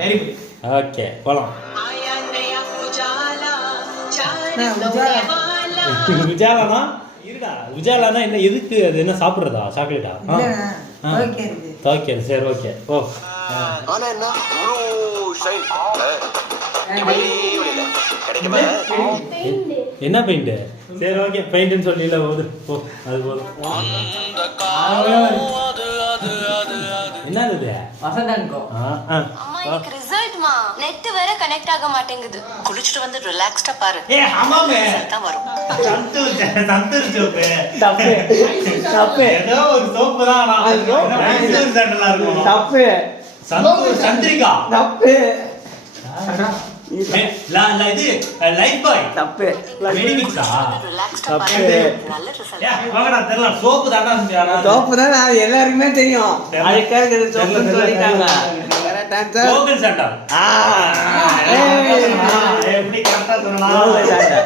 Very good. Okay போலாம். உஜாலானா இருடா. உஜாலானா என்ன, எதுக்கு அது, என்ன சாப்பிடுறதா, சாக்லேட்டா? ஓகே சரி ஓகே ஓ. ஆனா என்ன ஷைன் என்ன பெயிண்ட்? சரி ஓகே பெயிண்ட்னு சொல்லல போது போ, அது போதும். என்னது இது? வசந்தான்கோ. அம்மா எனக்கு ரிசல்ட்மா நெட் வேற கனெக்ட் ஆக மாட்டேங்குது. குளிச்சிட்டு வந்து ரிலாக்ஸ்டா பாரு. ஆமாமே தான் வரும். சந்தூர் சோப்பு. தப்பு தப்பு. ஏதோ ஒரு சோப்பு தான். தப்பு. சந்தூர் சந்திரிகா. தப்பு. இது லைஃப் பாய். தப்பு. மெடிமிக்ஸா? ரிலாக்ஸ்டா தப்பு. பாரு. நல்ல ரிசல்ட். வாங்கடா தெரியல. சோப்பு தான்டா சொல்றாங்க. தோப்பு தான் எல்லாருக்குமே தெரியும். அதுக்காக இது சோப்புன்னு சொல்லிட்டாங்க. கோகுல் சாண்டா. எப்படி கரெக்டா சொன்னா?